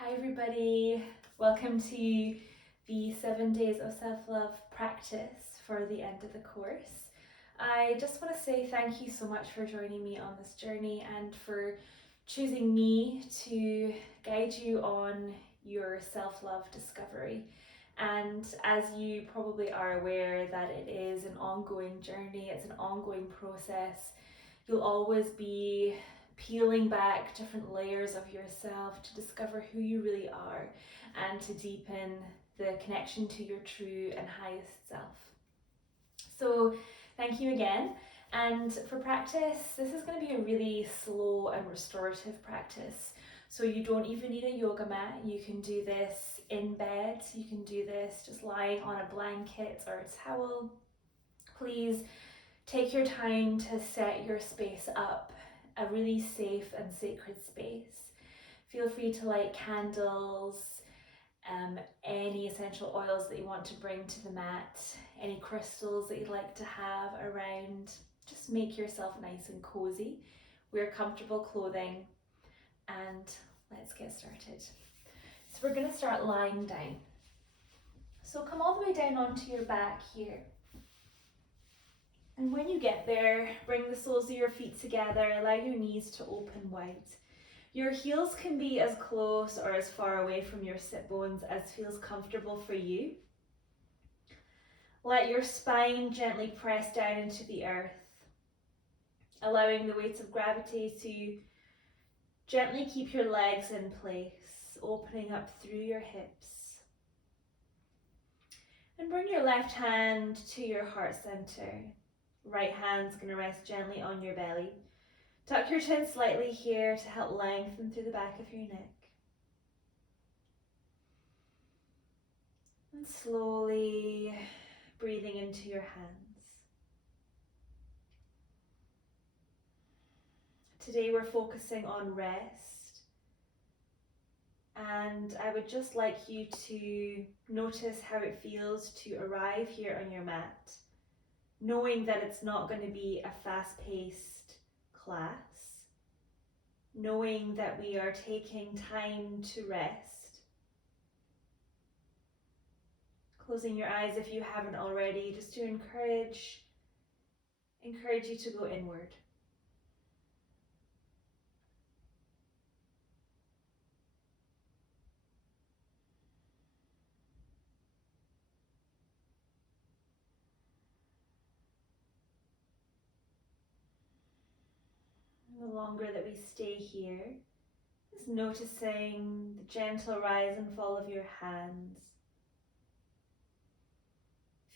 Hi everybody, welcome to the 7 days of self-love practice for the end of the course. I just want to say thank you so much for joining me on this journey and for choosing me to guide you on your self-love discovery. And as you probably are aware that it is an ongoing journey, it's an ongoing process. You'll always be peeling back different layers of yourself to discover who you really are and to deepen the connection to your true and highest self. So thank you again. And for practice, this is going to be a really slow and restorative practice. So you don't even need a yoga mat. You can do this in bed. You can do this just lying on a blanket or a towel. Please take your time to set your space up, a really safe and sacred space. Feel free to light candles, any essential oils that you want to bring to the mat, any crystals that you'd like to have around. Just make yourself nice and cozy. Wear comfortable clothing and let's get started. So we're going to start lying down. So come all the way down onto your back here. And when you get there, bring the soles of your feet together, allow your knees to open wide. Your heels can be as close or as far away from your sit bones as feels comfortable for you. Let your spine gently press down into the earth, allowing the weight of gravity to gently keep your legs in place, opening up through your hips. And bring your left hand to your heart center. Right hand's going to rest gently on your belly. Tuck your chin slightly here to help lengthen through the back of your neck. And slowly breathing into your hands. Today we're focusing on rest. And I would just like you to notice how it feels to arrive here on your mat, knowing that it's not going to be a fast-paced class, knowing that we are taking time to rest. Closing your eyes if you haven't already, just to encourage you to go inward. The longer that we stay here, just noticing the gentle rise and fall of your hands.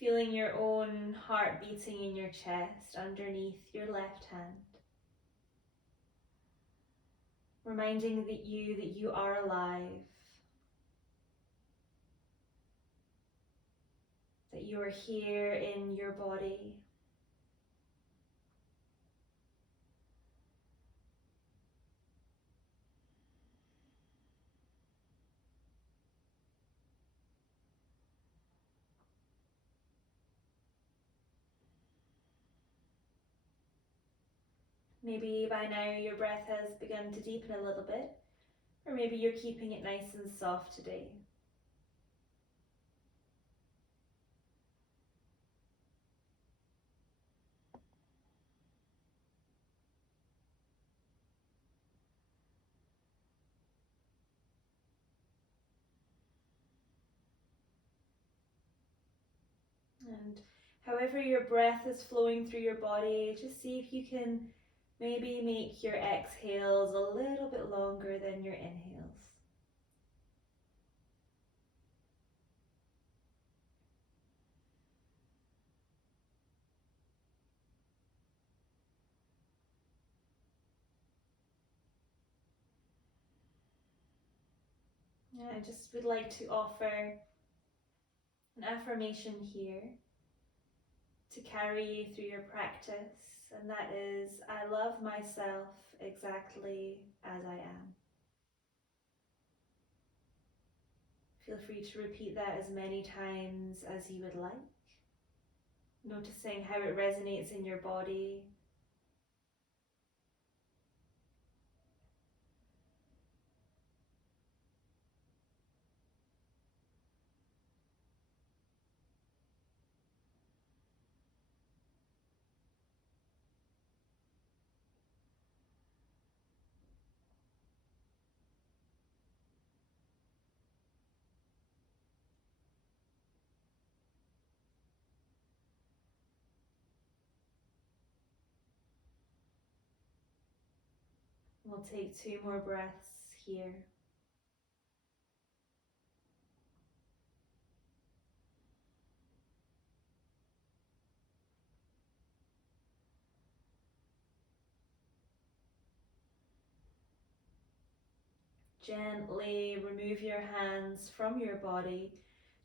Feeling your own heart beating in your chest underneath your left hand. Reminding that you are alive. That you are here in your body. Maybe by now your breath has begun to deepen a little bit, or maybe you're keeping it nice and soft today. And however your breath is flowing through your body, just see if you can maybe make your exhales a little bit longer than your inhales. I just would like to offer an affirmation here to carry you through your practice, and that is, I love myself exactly as I am. Feel free to repeat that as many times as you would like, noticing how it resonates in your body. We'll take 2 more breaths here. Gently remove your hands from your body,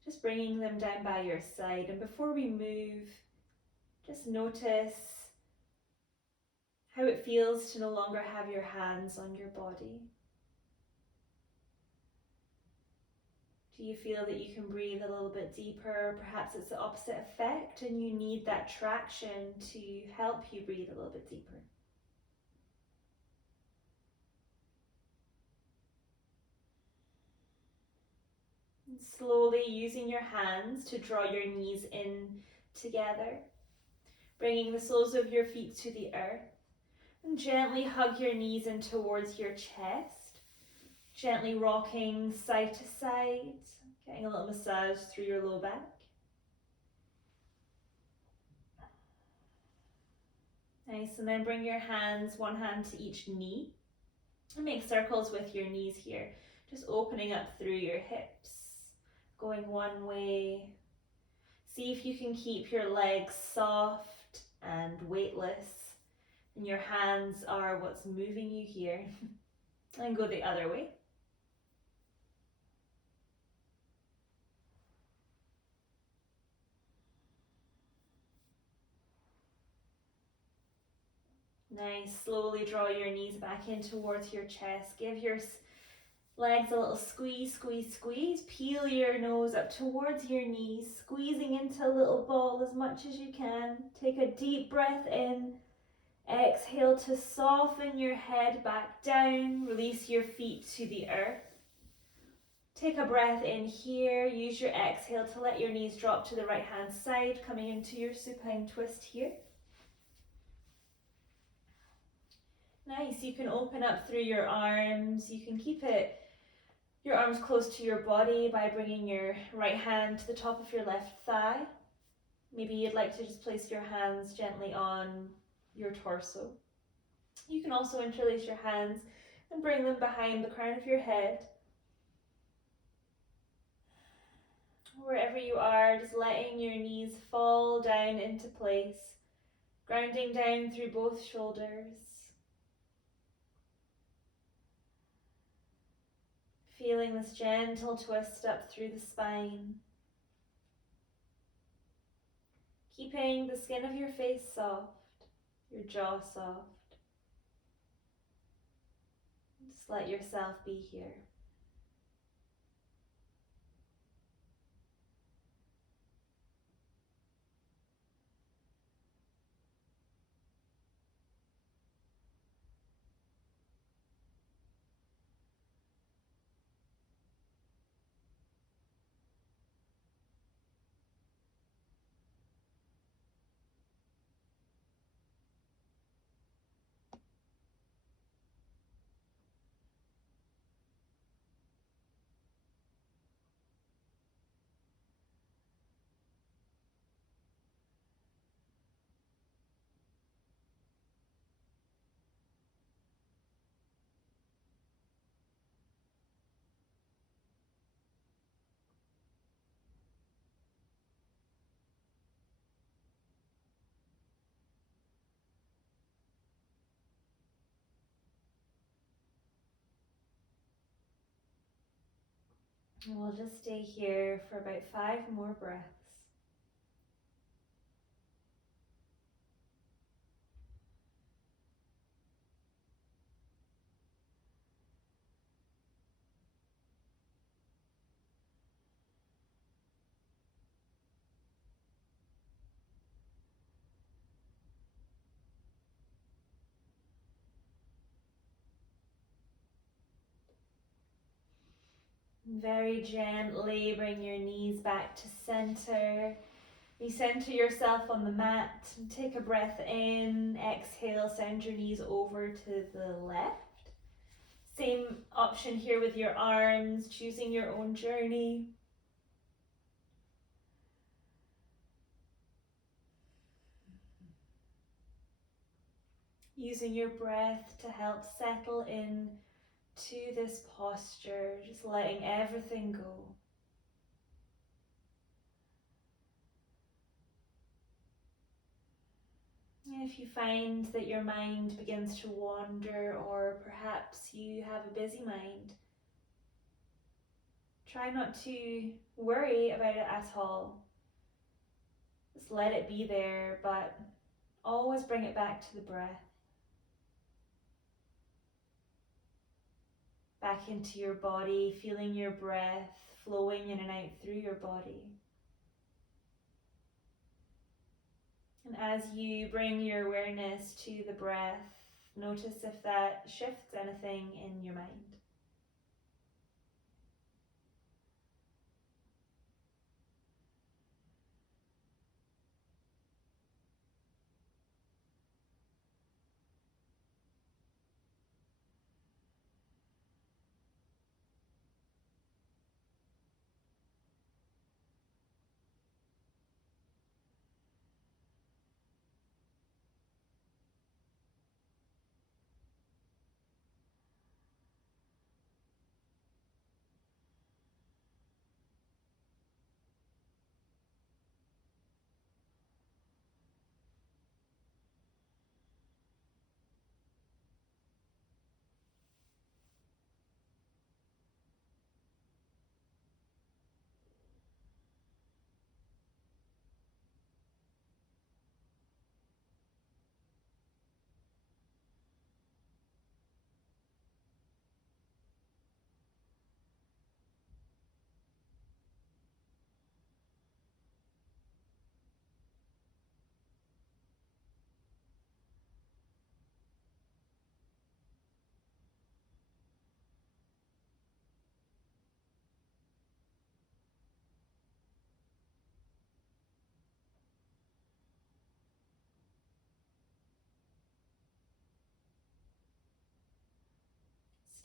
just bringing them down by your side. And before we move, just notice how it feels to no longer have your hands on your body. Do you feel that you can breathe a little bit deeper? Perhaps it's the opposite effect and you need that traction to help you breathe a little bit deeper. And slowly using your hands to draw your knees in together, bringing the soles of your feet to the earth. And gently hug your knees in towards your chest, gently rocking side to side, getting a little massage through your low back. Nice, and then bring your hands, one hand to each knee, and make circles with your knees here, just opening up through your hips, going one way. See if you can keep your legs soft and weightless, and your hands are what's moving you here. And go the other way. Nice, slowly draw your knees back in towards your chest. Give your legs a little squeeze, squeeze, squeeze. Peel your nose up towards your knees, squeezing into a little ball as much as you can. Take a deep breath in. Exhale to soften your head back down. Release your feet to the earth. Take a breath in here. Use your exhale to let your knees drop to the right hand side, coming into your supine twist here. Nice, you can open up through your arms. You can keep your arms close to your body by bringing your right hand to the top of your left thigh. Maybe you'd like to just place your hands gently on your torso. You can also interlace your hands and bring them behind the crown of your head. Wherever you are, just letting your knees fall down into place, grounding down through both shoulders. Feeling this gentle twist up through the spine. Keeping the skin of your face soft, your jaw soft. Just let yourself be here. And we'll just stay here for about 5 more breaths. Very gently bring your knees back to center. Recenter yourself on the mat and take a breath in. Exhale, send your knees over to the left. Same option here with your arms, choosing your own journey. using your breath to help settle in to this posture, just letting everything go. And if you find that your mind begins to wander, or perhaps you have a busy mind, try not to worry about it at all. Just let it be there, but always bring it back to the breath. Back into your body, feeling your breath flowing in and out through your body. And as you bring your awareness to the breath, notice if that shifts anything in your mind.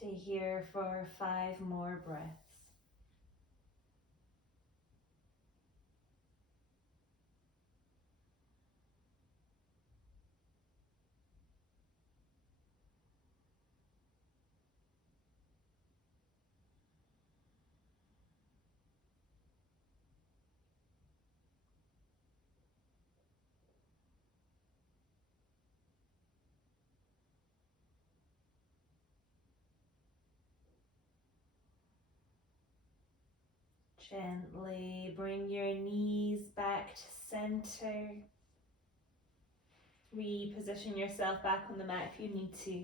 Stay here for 5 more breaths. Gently bring your knees back to center. Reposition yourself back on the mat if you need to.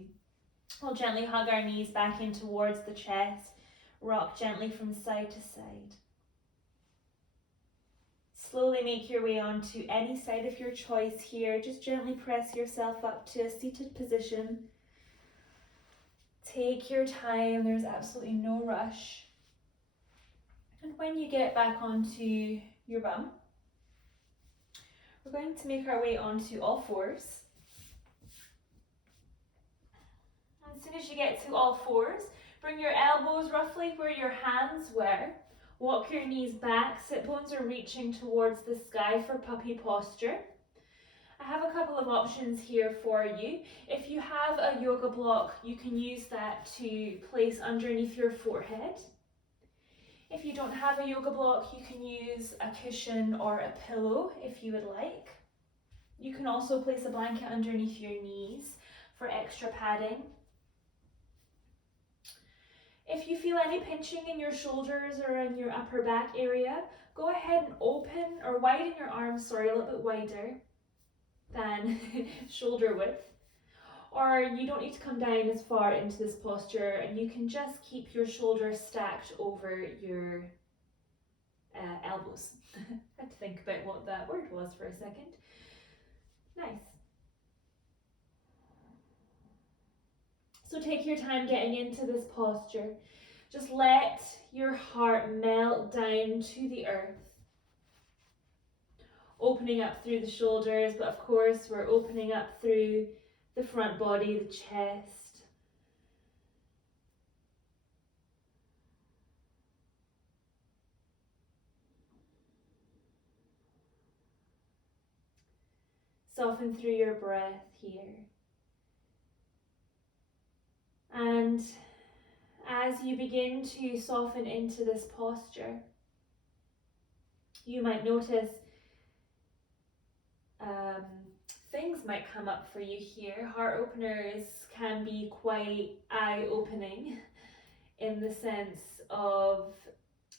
We'll gently hug our knees back in towards the chest. Rock gently from side to side. Slowly make your way onto any side of your choice here. Just gently press yourself up to a seated position. Take your time, there's absolutely no rush. And when you get back onto your bum, we're going to make our way onto all fours. As soon as you get to all fours, bring your elbows roughly where your hands were. Walk your knees back, sit bones are reaching towards the sky for puppy posture. I have a couple of options here for you. If you have a yoga block, you can use that to place underneath your forehead. If you don't have a yoga block, you can use a cushion or a pillow if you would like. You can also place a blanket underneath your knees for extra padding. If you feel any pinching in your shoulders or in your upper back area, go ahead and open or widen your arms, a little bit wider than shoulder width. Or you don't need to come down as far into this posture, and you can just keep your shoulders stacked over your elbows. I had to think about what that word was for a second. Nice. So take your time getting into this posture. Just let your heart melt down to the earth. Opening up through the shoulders, but of course we're opening up through the front body, the chest. Soften through your breath here. And as you begin to soften into this posture, you might notice um, things might come up for you here. Heart openers can be quite eye-opening in the sense of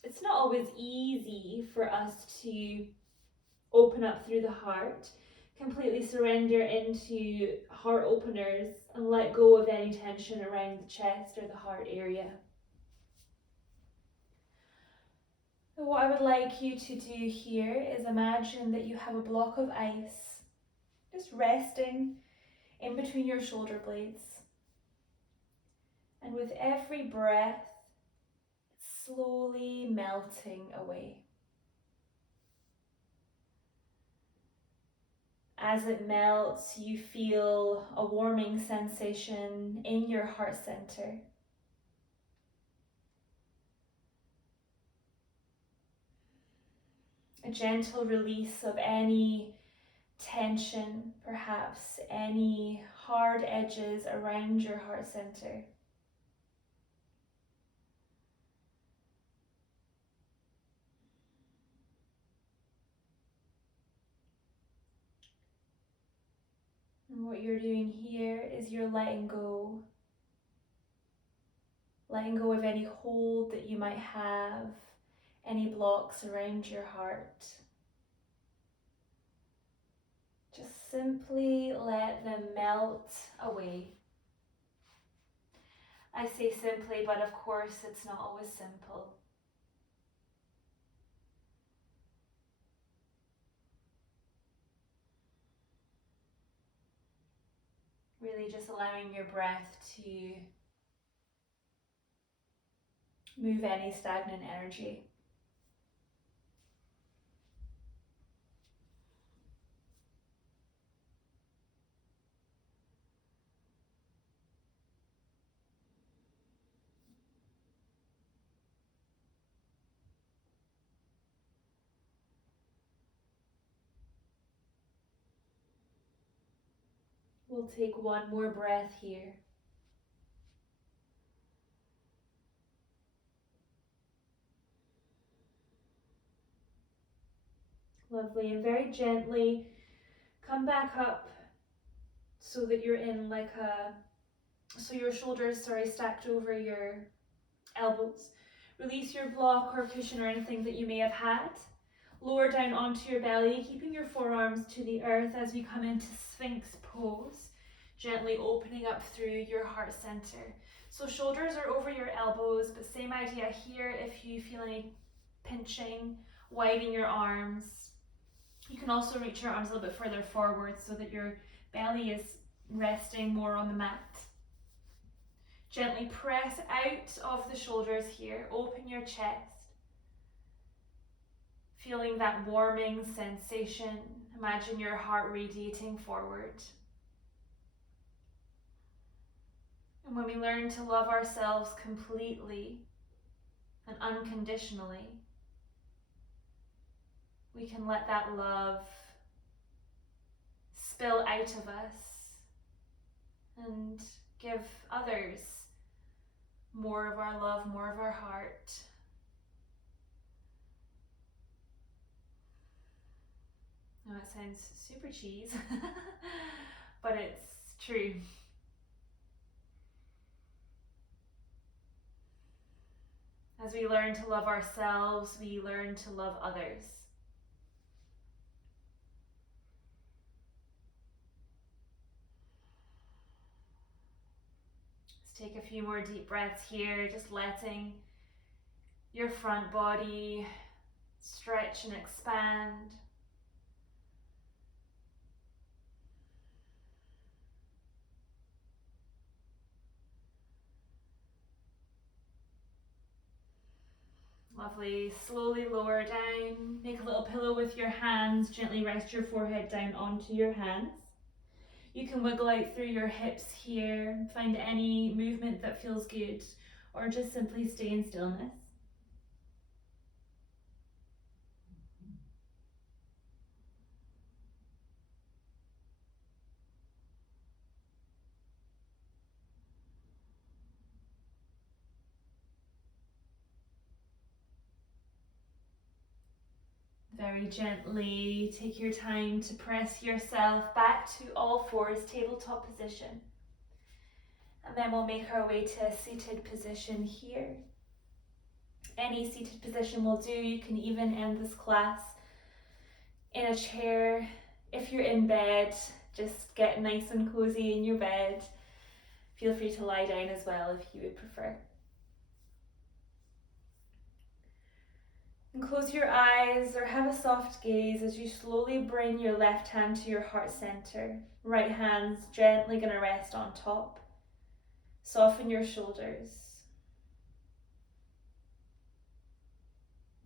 it's not always easy for us to open up through the heart, completely surrender into heart openers and let go of any tension around the chest or the heart area. So what I would like you to do here is imagine that you have a block of ice just resting in between your shoulder blades. And with every breath, it's slowly melting away. As it melts, you feel a warming sensation in your heart center. A gentle release of any tension, perhaps any hard edges around your heart center. And what you're doing here is you're letting go of any hold that you might have, any blocks around your heart. Just simply let them melt away. I say simply, but of course it's not always simple. Really just allowing your breath to move any stagnant energy. We'll take one more breath here. Lovely, and very gently come back up so that you're in so your shoulders, stacked over your elbows. Release your block or cushion or anything that you may have had. Lower down onto your belly, keeping your forearms to the earth as we come into Sphinx pose, gently opening up through your heart center. So shoulders are over your elbows, but same idea here. If you feel any pinching, widen your arms. You can also reach your arms a little bit further forward so that your belly is resting more on the mat. Gently press out of the shoulders here, open your chest. Feeling that warming sensation, imagine your heart radiating forward. And when we learn to love ourselves completely and unconditionally, we can let that love spill out of us and give others more of our love, more of our heart. Now that sounds super cheese, but it's true. As we learn to love ourselves, we learn to love others. Let's take a few more deep breaths here, just letting your front body stretch and expand. Lovely. Slowly lower down. Make a little pillow with your hands. Gently rest your forehead down onto your hands. You can wiggle out through your hips here. Find any movement that feels good, or just simply stay in stillness. Very gently take your time to press yourself back to all fours, tabletop position. And then we'll make our way to a seated position here. Any seated position will do. You can even end this class in a chair. If you're in bed, just get nice and cozy in your bed. Feel free to lie down as well if you would prefer. And close your eyes or have a soft gaze as you slowly bring your left hand to your heart center. Right hand's gently going to rest on top. Soften your shoulders.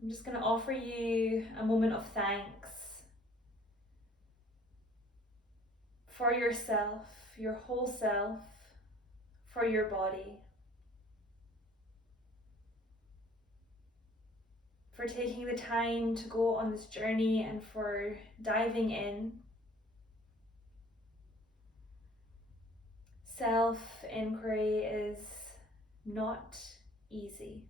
I'm just going to offer you a moment of thanks for yourself, your whole self, for your body, for taking the time to go on this journey and for diving in. Self-inquiry is not easy.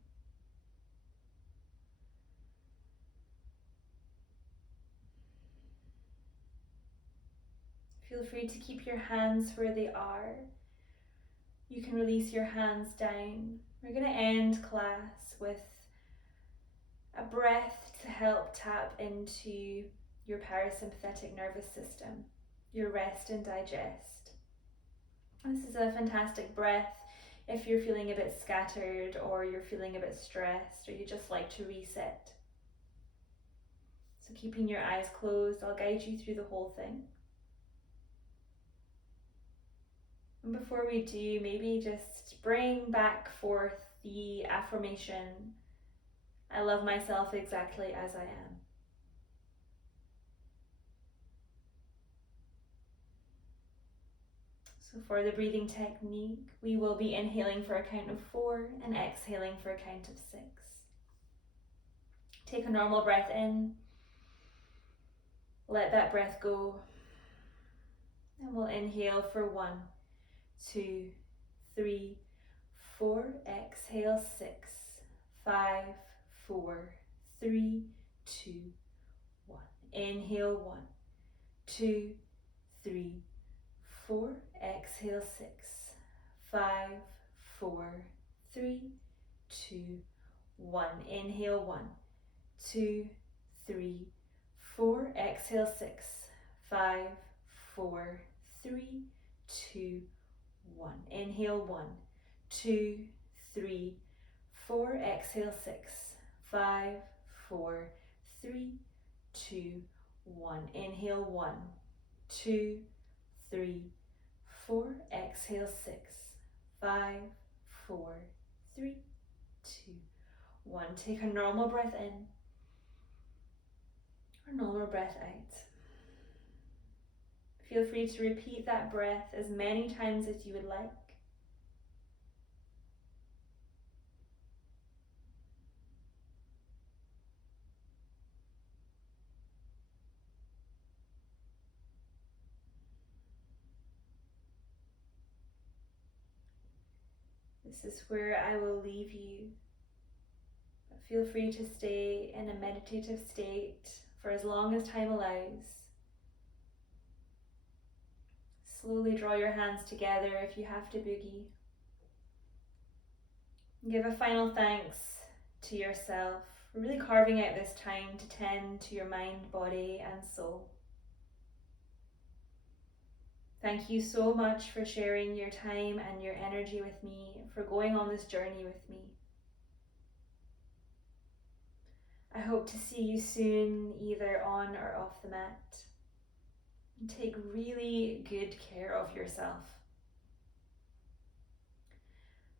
Feel free to keep your hands where they are. You can release your hands down. We're going to end class with a breath to help tap into your parasympathetic nervous system, your rest and digest. This is a fantastic breath if you're feeling a bit scattered or you're feeling a bit stressed or you just like to reset. So keeping your eyes closed, I'll guide you through the whole thing. And before we do, maybe just bring back forth the affirmation, I love myself exactly as I am. So for the breathing technique, we will be inhaling for a count of 4 and exhaling for a count of 6. Take a normal breath in, let that breath go, and we'll inhale for 1, 2, 3, 4, exhale 6, 5, 4, 3, 2, 1. Inhale 1, 2, 3, 4, exhale 6, 5, 4, 3, 2, 1. Inhale 1, 2, 3, 4, exhale 6, 5, 4, 3, 2, 1. Inhale 1, 2, 3, 4, exhale 6, 5, 4, 3, 2, 1. Inhale 1, 2, 3, 4, exhale 6, 5, 4, 3, 2, 1. Take a normal breath in or normal breath out. Feel free to repeat that breath as many times as you would like. This is where I will leave you. But feel free to stay in a meditative state for as long as time allows. Slowly draw your hands together if you have to boogie. Give a final thanks to yourself for really carving out this time to tend to your mind, body, and soul. Thank you so much for sharing your time and your energy with me, for going on this journey with me. I hope to see you soon, either on or off the mat. And take really good care of yourself.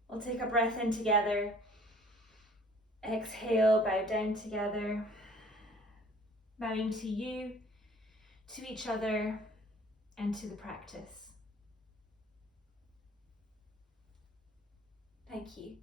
We'll take a breath in together. Exhale, bow down together. Bowing to you, to each other, and to the practice. Thank you.